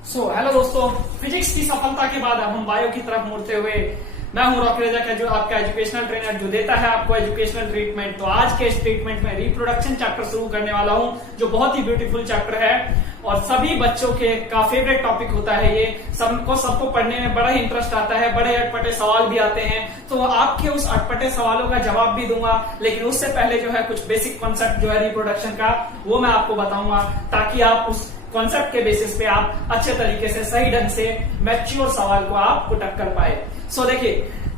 Hello दोस्तों, physics की सफलता के बाद अब हम बायो की तरफ मुड़ते हुए मैं हूं रॉकी रजा का जो आपका एजुकेशनल ट्रेनर जो देता है आपको एजुकेशनल ट्रीटमेंट। तो आज के इस ट्रीटमेंट में रिप्रोडक्शन चैप्टर शुरू करने वाला हूं जो बहुत ही ब्यूटीफुल चैप्टर है और सभी बच्चों के का फेवरेट टॉपिक होता है। ये सबको पढ़ने में बड़ा ही इंटरेस्ट आता है, बड़े अटपटे सवाल भी आते हैं, तो आपके उस अटपटे सवालों का जवाब भी दूंगा। लेकिन उससे पहले जो है कुछ बेसिक कॉन्सेप्ट जो है रिप्रोडक्शन का वो मैं आपको बताऊंगा ताकि आप उस कॉन्सेप्ट के बेसिस पे आप अच्छे तरीके से सही ढंग से मैच्योर सवाल को आप पुटअप कर पाए। देखिए,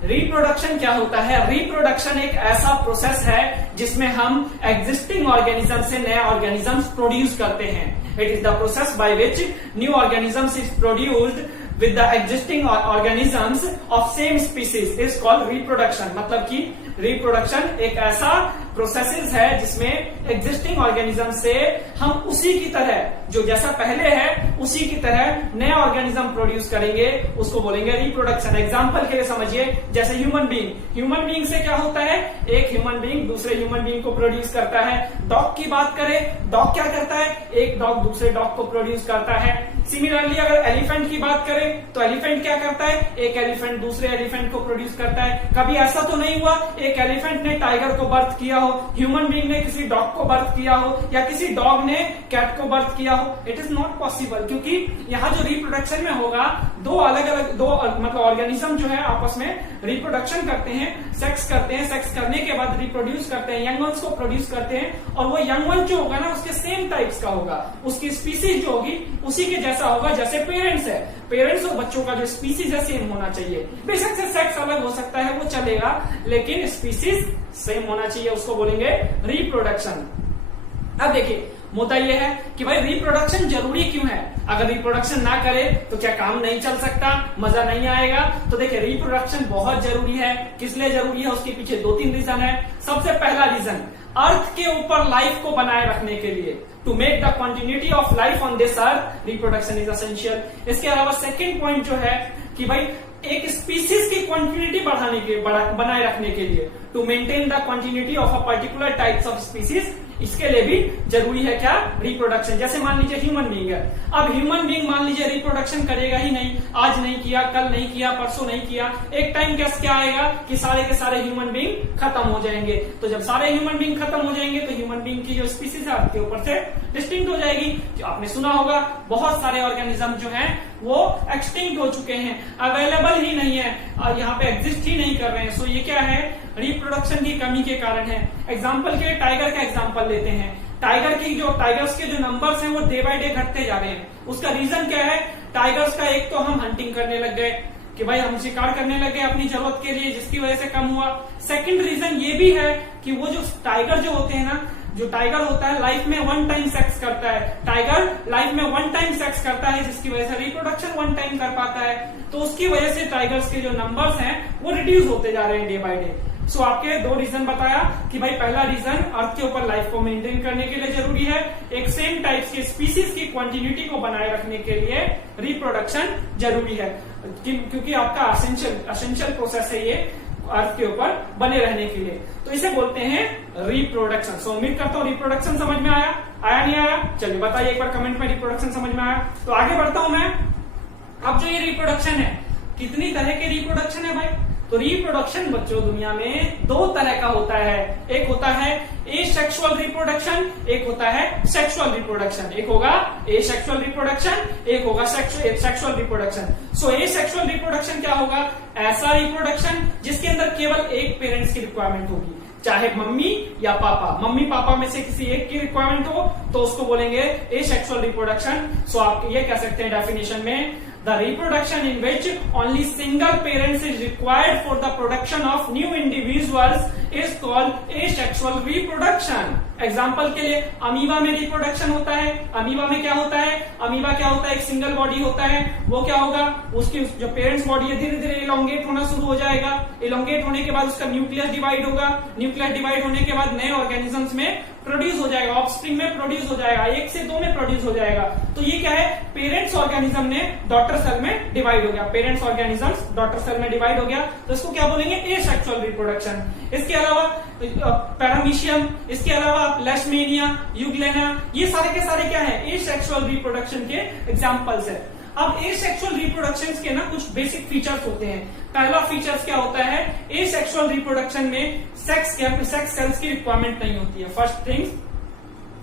रिप्रोडक्शन क्या होता है। रिप्रोडक्शन एक ऐसा प्रोसेस है जिसमें हम एग्जिस्टिंग ऑर्गेनिज्म से नए ऑर्गेनिजम्स प्रोड्यूस करते हैं। It is the process by which new organisms is produced with the existing organisms of same species is called reproduction। मतलब कि रिप्रोडक्शन एक ऐसा प्रोसेस है जिसमें एग्जिस्टिंग ऑर्गेनिज्म से हम उसी की तरह जो जैसा पहले है उसी की तरह नया ऑर्गेनिज्म प्रोड्यूस करेंगे, उसको बोलेंगे रिप्रोडक्शन। एग्जांपल के लिए समझिए, जैसे ह्यूमन बीइंग से क्या होता है, एक ह्यूमन बीइंग दूसरे ह्यूमन बीइंग को प्रोड्यूस करता है। डॉग की बात करें, डॉग क्या करता है, एक डॉग दूसरे डॉग को प्रोड्यूस करता है। सिमिलरली अगर एलिफेंट की बात करें तो एलिफेंट क्या करता है, एक एलिफेंट दूसरे एलिफेंट को प्रोड्यूस करता है। कभी ऐसा तो नहीं हुआ एक एलिफेंट ने टाइगर को बर्थ किया हो, ह्यूमन बीइंग ने किसी डॉग को बर्थ किया हो या किसी डॉग ने कैट को बर्थ किया हो। इट इज नॉट पॉसिबल, क्योंकि यहाँ जो रिप्रोडक्शन में होगा दो अलग अलग मतलब ऑर्गेनिज्म जो है आपस में रिप्रोडक्शन करते हैं, सेक्स करते हैं, सेक्स करने के बाद रिप्रोड्यूस करते हैं, यंग वंस को प्रोड्यूस करते हैं और वो यंग वन जो होगा ना उसके सेम टाइप्स का होगा, उसकी स्पीसीज जो होगी उसी के जैसा होगा जैसे पेरेंट्स है। पेरेंट्स और बच्चों का जो स्पीसीज है सेम होना चाहिए। बेशक से सेक्स अलग हो सकता है वो चलेगा, लेकिन स्पीसीज सेम होना चाहिए, उसको बोलेंगे रिप्रोडक्शन। अब देखिए, मुद्दा यह है कि भाई रिप्रोडक्शन जरूरी क्यों है। अगर रिप्रोडक्शन ना करे तो क्या काम नहीं चल सकता, मजा नहीं आएगा। तो देखिए, रिप्रोडक्शन बहुत जरूरी है। किस लिए जरूरी है उसके पीछे 2-3 रीजन है। सबसे पहला रीजन, अर्थ के ऊपर लाइफ को बनाए रखने के लिए, to make the continuity of life on this earth reproduction is essential. इसके अलावा सेकेंड पॉइंट जो है कि भाई एक स्पीसीज की कंटिन्यूटी बनाए रखने के लिए, to maintain the continuity of a particular types of species, इसके लिए भी जरूरी है क्या, रिप्रोडक्शन। जैसे मान लीजिए ह्यूमन बीइंग है, अब ह्यूमन बीइंग मान लीजिए रिप्रोडक्शन करेगा ही नहीं, आज नहीं किया, कल नहीं किया, परसों नहीं किया, एक टाइम क्या आएगा कि सारे के सारे ह्यूमन बीइंग खत्म हो जाएंगे। तो जब सारे ह्यूमन बीइंग खत्म हो जाएंगे तो ह्यूमन बीइंग की जो स्पीसीज है आपके ऊपर से डिस्टिंक्ट हो जाएगी। जो आपने सुना होगा बहुत सारे ऑर्गेनिज्म जो हैं वो एक्सटिंक्ट हो चुके हैं, अवेलेबल ही नहीं है, यहाँ पे एग्जिस्ट ही नहीं कर रहे हैं। सो ये क्या है, रिप्रोडक्शन की कमी के कारण है। एग्जाम्पल के लिए टाइगर का एग्जाम्पल लेते हैं। टाइगर्स के जो नंबर्स हैं वो डे बाय डे घटते जा रहे हैं। उसका रीजन क्या है, टाइगर्स का एक तो हम हंटिंग करने लग गए कि भाई हम शिकार करने लगे अपनी जरूरत के लिए, जिसकी वजह से कम हुआ। सेकंड रीजन ये भी है कि वो जो टाइगर जो होते हैं ना, जो टाइगर होता है लाइफ में 1 टाइम सेक्स करता है। टाइगर लाइफ में 1 टाइम सेक्स करता है जिसकी वजह से रिप्रोडक्शन 1 टाइम कर पाता है। तो उसकी वजह से टाइगर्स के जो नंबर्स हैं वो रिड्यूस होते जा रहे हैं डे बाय डे। सो आपके 2 रीजन बताया कि भाई पहला रीजन अर्थ के ऊपर लाइफ को मेंटेन करने के लिए जरूरी है, एक सेम टाइप्स के स्पीसीज की क्वांटिटी को बनाए रखने के लिए रिप्रोडक्शन जरूरी है, क्योंकि आपका असेंशियल प्रोसेस है ये अर्थ के ऊपर बने रहने के लिए। तो इसे बोलते हैं रिप्रोडक्शन। सो उम्मीद करता हूँ रिप्रोडक्शन समझ में आया नहीं आया, चलिए बताइए एक बार कमेंट में रिप्रोडक्शन समझ में आया। तो आगे बढ़ता हूं मैं। अब जो ये रिप्रोडक्शन है, कितनी तरह के रिप्रोडक्शन है भाई। तो रिप्रोडक्शन बच्चों दुनिया में 2 तरह का होता है। एक होता है एसेक्सुअल रिप्रोडक्शन, एक होता है सेक्सुअल रिप्रोडक्शन। एक होगा एसेक्सुअल रिप्रोडक्शन, एक होगा सेक्सुअल रिप्रोडक्शन। सो एसेक्सुअल रिप्रोडक्शन क्या होगा, ऐसा रिप्रोडक्शन जिसके अंदर केवल एक पेरेंट्स की रिक्वायरमेंट होगी, चाहे मम्मी या पापा, मम्मी पापा में से किसी एक की रिक्वायरमेंट हो तो उसको बोलेंगे एसेक्सुअल रिप्रोडक्शन। सो आप ये कह सकते हैं डेफिनेशन में, the reproduction in which only single parents is required for the production of new individuals is called asexual reproduction। Example के लिए अमीबा में रिप्रोडक्शन होता है। अमीबा में क्या होता है, अमीबा क्या होता है, एक सिंगल बॉडी होता है। वो क्या होगा, उसकी जो पेरेंट्स बॉडी है धीरे धीरे इलोंगेट होना शुरू हो जाएगा। इलोंगेट होने के बाद उसका न्यूक्लियस डिवाइड होगा। न्यूक्लियस डिवाइड होने के बाद नए ऑर्गेनिजम्स में प्रोड्यूस हो जाएगा, ऑफस्प्रिंग में प्रोड्यूस हो जाएगा, 1 से 2 में प्रोड्यूस हो जाएगा। तो ये क्या है, पेरेंट्स ऑर्गेनिज्म ने डॉटर सेल में डिवाइड हो गया, पेरेंट्स ऑर्गेनिज्म डॉटर सेल में डिवाइड हो गया, तो इसको क्या बोलेंगे, एसेक्सुअल रिप्रोडक्शन। इसके अलावा पैरामीशियम, इसके अलावा लेशमेनिया, यूग्लेना, ये सारे के सारे क्या है, एसेक्सुअल रिप्रोडक्शन के एग्जांपल्स है। अब एसेक्सुअल रिप्रोडक्शन के ना कुछ बेसिक फीचर्स होते हैं। पहला फीचर्स क्या होता है, एसेक्सुअल रिप्रोडक्शन में सेक्स सेल्स की रिक्वायरमेंट नहीं होती है। फर्स्ट थिंग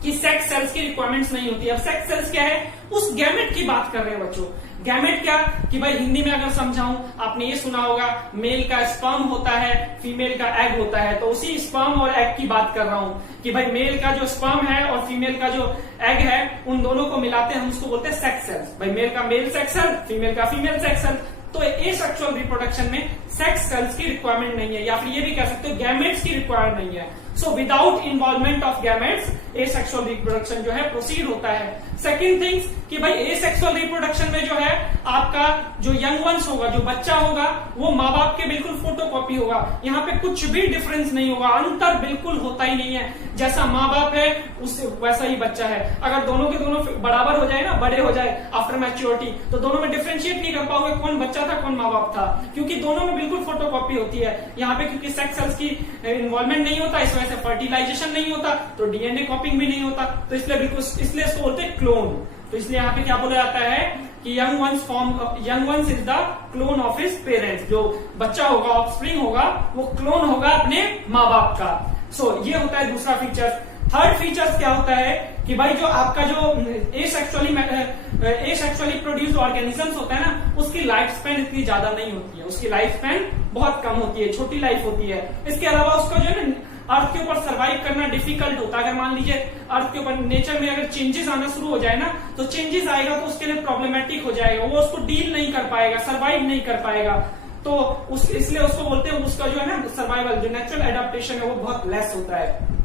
कि सेक्स सेल्स की रिक्वायरमेंट्स नहीं होती है। अब सेक्स सेल्स क्या है, उस गैमेट की बात कर रहे हैं बच्चों। गैमेट क्या कि भाई हिंदी में अगर समझाऊं, आपने ये सुना होगा मेल का स्पर्म होता है, फीमेल का एग होता है, तो उसी स्पर्म और एग की बात कर रहा हूं कि भाई मेल का जो स्पर्म है और फीमेल का जो एग है उन दोनों को मिलाते हैं, हम उसको बोलते हैं सेक्स सेल्स। भाई मेल का मेल सेक्स सेल, फीमेल का फीमेल सेक्स सेल। तो एसेक्सुअल रिप्रोडक्शन में सेक्स सेल्स की रिक्वायरमेंट नहीं है, या फिर ये भी कह सकते हो गैमेट्स की रिक्वायरमेंट नहीं है। So without involvement of gametes asexual reproduction जो है प्रोसीड होता है। सेकंड थिंग्स कि भाई एसेक्सुअल रिप्रोडक्शन में जो है आपका जो यंग वंस होगा, जो बच्चा होगा, वो माँ बाप के बिल्कुल फोटोकॉपी होगा। यहाँ पे कुछ भी डिफरेंस नहीं होगा, अंतर बिल्कुल होता ही नहीं है। जैसा माँ बाप है उससे वैसा ही बच्चा है। अगर दोनों के दोनों बराबर हो जाए ना, बड़े हो जाए आफ्टर मैच्योरिटी, तो दोनों में डिफरेंशिएट नहीं कर पाओगे कौन बच्चा था कौन माँ बाप था, क्योंकि दोनों में बिल्कुल फोटोकॉपी होती है। यहाँ पे क्योंकि सेक्स सेल्स की इन्वॉल्वमेंट नहीं होता, इस वजह से फर्टिलाइजेशन नहीं होता, तो डीएनए कॉपिंग भी नहीं होता, तो इसलिए बिल्कुल इसलिए इसको बोलते हैं क्लोन। तो इसलिए यहाँ पे क्या बोला जाता है कि young ones is the clone of his parents. जो बच्चा होगा, ऑफस्प्रिंग होगा, वो क्लोन होगा अपने माँ बाप का। सो ये होता है दूसरा फीचर। थर्ड फीचर्स क्या होता है कि भाई जो आपका जो एसेक्सुअली प्रोड्यूस्ड ऑर्गेनिजम्स होता है ना, उसकी लाइफ स्पैन इतनी ज्यादा नहीं होती है, उसकी लाइफ स्पैन बहुत कम होती है, छोटी लाइफ होती है। इसके अलावा उसका जो है ना अर्थ के ऊपर सर्वाइव करना डिफिकल्ट होता है। अगर मान लीजिए अर्थ के ऊपर नेचर में अगर चेंजेस आना शुरू हो जाए ना, तो चेंजेस आएगा तो उसके लिए प्रॉब्लमेटिक हो जाएगा, वो उसको डील नहीं कर पाएगा, सर्वाइव नहीं कर पाएगा। तो इसलिए उसको बोलते हैं उसका जो है ना सर्वाइवल, जो नेचुरल एडेप्टेशन है वो बहुत लेस होता है।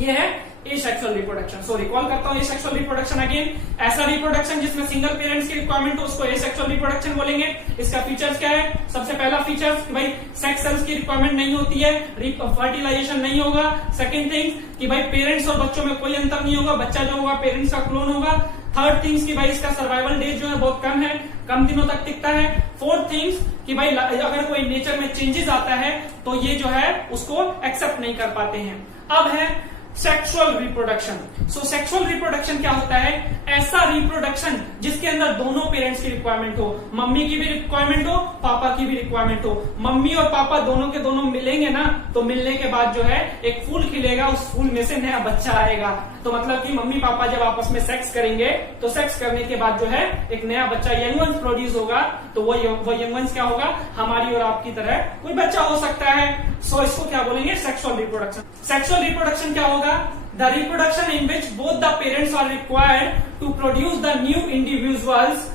ये है एसेक्सुअल रिप्रोडक्शन। सो रिकॉल करता हूं एसेक्सुअल रिप्रोडक्शन अगेन, ऐसा रिप्रोडक्शन जिसमें सिंगल पेरेंट्स की रिक्वायरमेंट हो उसको एसेक्सुअल रिप्रोडक्शन बोलेंगे। इसका फीचर्स क्या है, सबसे पहला फीचर कि भाई सेक्स सेल्स की रिक्वायरमेंट नहीं होती है, फर्टिलाइजेशन नहीं होगा। सेकंड थिंग कि भाई पेरेंट्स और बच्चों में कोई अंतर नहीं होगा, बच्चा जो होगा पेरेंट्स का क्लोन होगा। थर्ड थिंग्स कि भाई इसका सर्वाइवल डेज जो है बहुत कम है, कम दिनों तक टिकता है। फोर्थ थिंग्स कि भाई अगर कोई नेचर में चेंजेस आता है तो ये जो है उसको एक्सेप्ट नहीं कर पाते हैं। अब है सेक्सुअल रिप्रोडक्शन। सो सेक्सुअल रिप्रोडक्शन क्या होता है, ऐसा रिप्रोडक्शन जिसके अंदर दोनों पेरेंट्स की रिक्वायरमेंट हो, मम्मी की भी रिक्वायरमेंट हो, पापा की भी रिक्वायरमेंट हो। मम्मी और पापा दोनों के दोनों मिलेंगे ना, तो मिलने के बाद जो है एक फूल खिलेगा, उस फूल में से नया बच्चा आएगा। तो मतलब कि मम्मी पापा जब आपस में सेक्स करेंगे तो सेक्स करने के बाद जो है एक नया बच्चा यंग वंस प्रोड्यूस होगा, तो वो यंग वंस क्या होगा, हमारी और आपकी तरह कोई बच्चा हो सकता है। सो इसको क्या बोलेंगे, सेक्सुअल रिप्रोडक्शन। सेक्सुअल रिप्रोडक्शन क्या होगा, the reproduction in which both the parents are required to produce the new individuals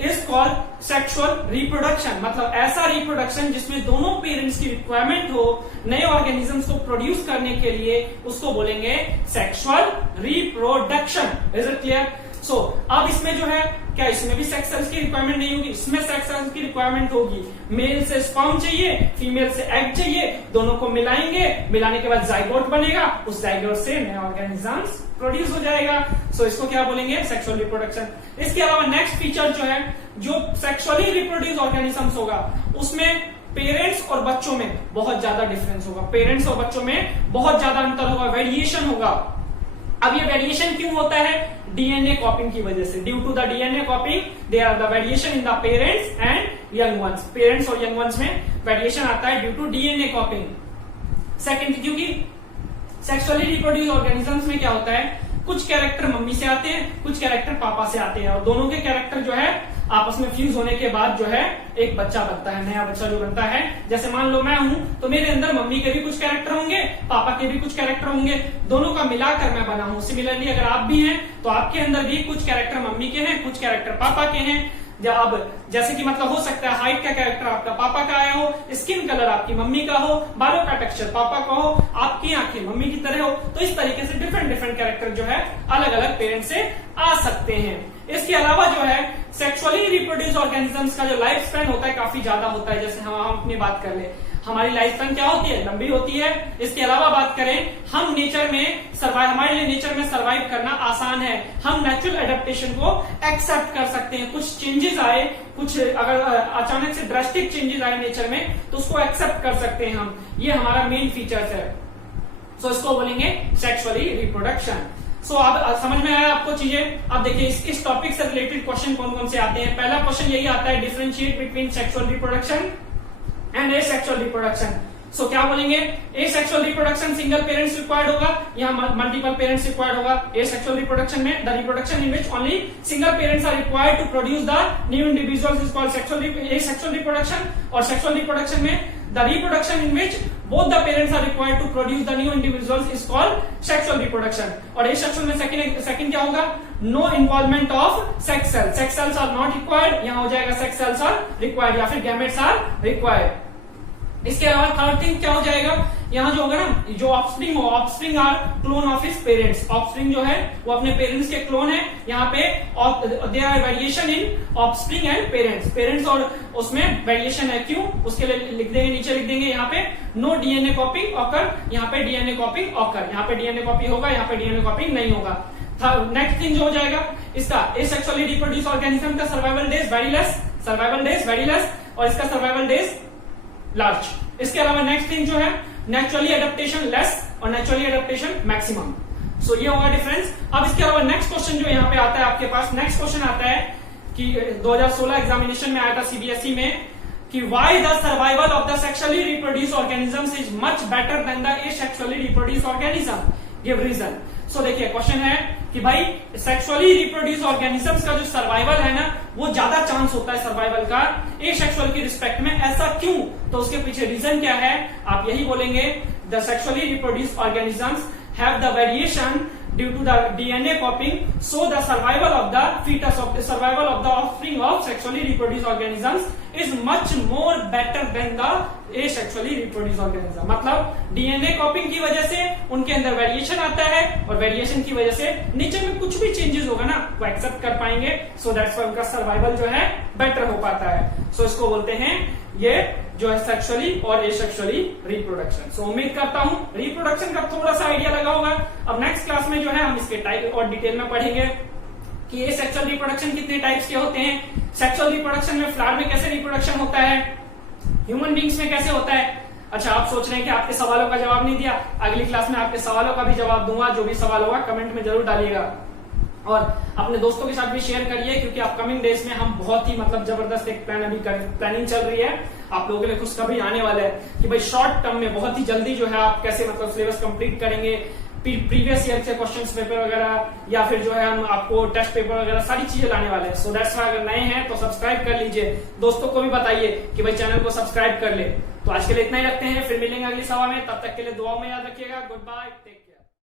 is called sexual reproduction. मतलब ऐसा रिप्रोडक्शन जिसमें दोनों पेरेंट्स की रिक्वायरमेंट हो नए ऑर्गेनिजम्स को प्रोड्यूस करने के लिए, उसको बोलेंगे sexual reproduction. Is it clear? So अब इसमें जो है क्या, इसमें भी सेक्स सेल्स की रिक्वायरमेंट नहीं होगी, इसमें सेक्स सेल्स की रिक्वायरमेंट होगी। मेल से स्पर्म चाहिए, फीमेल से एग चाहिए, दोनों को मिलाएंगे, मिलाने के बाद जाइगोट बनेगा, उस जाइगोट से नए ऑर्गेनिजम्स प्रोड्यूस हो जाएगा। सो इसको क्या बोलेंगे, सेक्सुअल रिप्रोडक्शन। इसके अलावा नेक्स्ट फीचर जो है, जो सेक्सुअली रिप्रोड्यूस ऑर्गेनिजम्स होगा उसमें पेरेंट्स और बच्चों में बहुत ज्यादा डिफरेंस होगा, पेरेंट्स और बच्चों में बहुत ज्यादा अंतर होगा, वेरिएशन होगा। अब ये वेरिएशन क्यों होता है, डीएनए कॉपिंग की वजह से। Due to the DNA copying there are the variation in the parents and young ones. Parents और यंग वंस में वेरिएशन आता है due to DNA copying. Second, क्योंकि सेक्सुअली रिप्रोड्यूस ऑर्गेनिजम्स में क्या होता है, कुछ कैरेक्टर मम्मी से आते हैं, कुछ कैरेक्टर पापा से आते हैं, और दोनों के कैरेक्टर जो है आपस में फ्यूज होने के बाद जो है एक बच्चा बनता है, नया बच्चा जो बनता है। जैसे मान लो मैं हूं, तो मेरे अंदर मम्मी के भी कुछ कैरेक्टर होंगे, पापा के भी कुछ कैरेक्टर होंगे, दोनों का मिलाकर मैं बना हूं। सिमिलरली अगर आप भी हैं तो आपके अंदर भी कुछ कैरेक्टर मम्मी के हैं, कुछ कैरेक्टर पापा के हैं। अब जैसे कि मतलब हो सकता है हाइट का कैरेक्टर आपका पापा का आया हो, स्किन कलर आपकी मम्मी का हो, बालों का टेक्सचर पापा का हो, आपकी आंखें मम्मी की तरह हो, तो इस तरीके से डिफरेंट डिफरेंट कैरेक्टर जो है अलग अलग पेरेंट्स से आ सकते हैं। इसके अलावा जो है सेक्सुअली रिप्रोड्यूस ऑर्गेनिजम्स का जो लाइफ स्पैन होता है काफी ज्यादा होता है। जैसे हम अपनी बात कर ले, हमारी लाइफ स्पैन क्या होती है, लंबी होती है। इसके अलावा बात करें, हम नेचर में सर्वाइव, हमारे लिए नेचर में सर्वाइव करना आसान है, हम नेचुरल एडेप्टेशन को एक्सेप्ट कर सकते हैं। कुछ चेंजेस आए, कुछ अगर अचानक से ड्रास्टिक चेंजेस आए नेचर में, तो उसको एक्सेप्ट कर सकते हैं हम। ये हमारा मेन फीचर्स है। सो इसको बोलेंगे सेक्सुअली रिप्रोडक्शन। सो अब समझ में आया आपको चीजें। अब देखिए इस टॉपिक से रिलेटेड क्वेश्चन कौन कौन से आते हैं। पहला क्वेश्चन यही आता है, differentiate between sexual reproduction and asexual reproduction. So क्या बोलेंगे, asexual reproduction single parents required होगा, यहाँ मल्टीपल पेरेंट्स रिक्वायर्ड होगा। एसेक्सुअल रिप्रोडक्शन में the reproduction in which only single parents are required to produce the new individuals is called asexual reproduction. और sexual reproduction में the reproduction in which both the parents are required to produce the new individuals is called sexual reproduction। और asexual में second क्या होगा, no involvement of sex cells, sex cells are not required, यहाँ हो जाएगा sex cells are required या फिर gametes are required। इसके अलावा थर्ड थिंग क्या हो जाएगा, यहाँ जो होगा ना, जो ऑफस्प्रिंग हो, offspring are clone of his parents, offspring जो है वो अपने पेरेंट्स के क्लोन है। यहाँ पे there are variation in offspring and parents और उसमें वेरिएशन है, क्यों, उसके लिए लिख देंगे, नीचे लिख देंगे यहाँ पे नो डीएनए कॉपिंग ऑकर, यहाँ पे डीएनए कॉपिंग ऑकर, यहाँ पे डीएनए कॉपी होगा, यहाँ पे डीएनए कॉपिंग नहीं होगा। नेक्स्ट थिंग जो हो जाएगा इसका, एसेक्सुअली रिप्रोड्यूस ऑर्गेनिज्म का सर्वाइवल डेज वेरी लेस और इसका सर्वाइवल डेज लार्ज। इसके अलावा नेक्स्ट थिंग जो है, नेचुरली एडेप्टेशन लेस और नेचुरली एडेप्टेशन मैक्सिमम। सो ये होगा डिफरेंस। अब इसके अलावा नेक्स्ट क्वेश्चन जो यहाँ पे आता है आपके पास, नेक्स्ट क्वेश्चन आता है कि 2016 एग्जामिनेशन में आया था सीबीएसई में कि why the survival of the sexually reproduce organisms is much better than the asexually reproduce organism, give reason. So देखिए क्वेश्चन है कि भाई सेक्सुअली रिप्रोड्यूस ऑर्गेनिजम्स का जो सर्वाइवल है ना, वो ज्यादा चांस होता है सर्वाइवल का एसेक्सुअल की रिस्पेक्ट में, ऐसा क्यों? तो उसके पीछे रीजन क्या है, आप यही बोलेंगे, the sexually reproduce organisms have the variation due to the DNA copying, so the survival of the fetus of the survival of the offspring of sexually reproduced organisms is much more better than the asexually reproduced organism। मतलब DNA copying की वजह से उनके अंदर variation आता है और variation की वजह से नीचे में कुछ भी चेंजेस होगा ना वो एक्सेप्ट कर पाएंगे, सो दैट्स व्हाई उनका सर्वाइवल जो है बेटर हो पाता है। सो इसको बोलते हैं ये जो है सेक्सुअली और एसेक्सुअली रिप्रोडक्शन। सो उम्मीद करता हूं रिप्रोडक्शन का थोड़ा सा आइडिया लगा होगा। अब नेक्स्ट क्लास में जो है हम इसके टाइप और डिटेल में पढ़ेंगे कि एसेक्सुअल रिप्रोडक्शन कितने टाइप्स के होते हैं, सेक्सुअल रिप्रोडक्शन में फ्लावर में कैसे रिप्रोडक्शन होता है, ह्यूमन बींग्स में कैसे होता है। अच्छा, आप सोच रहे हैं कि आपके सवालों का जवाब नहीं दिया, अगली क्लास में आपके सवालों का भी जवाब दूंगा। जो भी सवाल होगा कमेंट में जरूर डालिएगा और अपने दोस्तों के साथ भी शेयर करिए, क्योंकि अपकमिंग डेज में हम बहुत ही मतलब जबरदस्त एक प्लानिंग चल रही है आप लोगों के लिए, खुशखबरी आने वाला है कि भाई शॉर्ट टर्म में बहुत ही जल्दी जो है आप कैसे मतलब सिलेबस कंप्लीट करेंगे, प्रीवियस ईयर से क्वेश्चंस पेपर वगैरह या फिर जो है हम आपको टेस्ट पेपर वगैरह सारी चीजें लाने वाले हैं। सो दैट्स व्हाई अगर नए हैं तो सब्सक्राइब कर लीजिए, दोस्तों को भी बताइए कि भाई चैनल को सब्सक्राइब कर ले। तो आज के लिए इतना ही रखते हैं, फिर मिलेंगे अगली सभा में, तब तक के लिए दुआओं में याद रखिएगा। Good bye.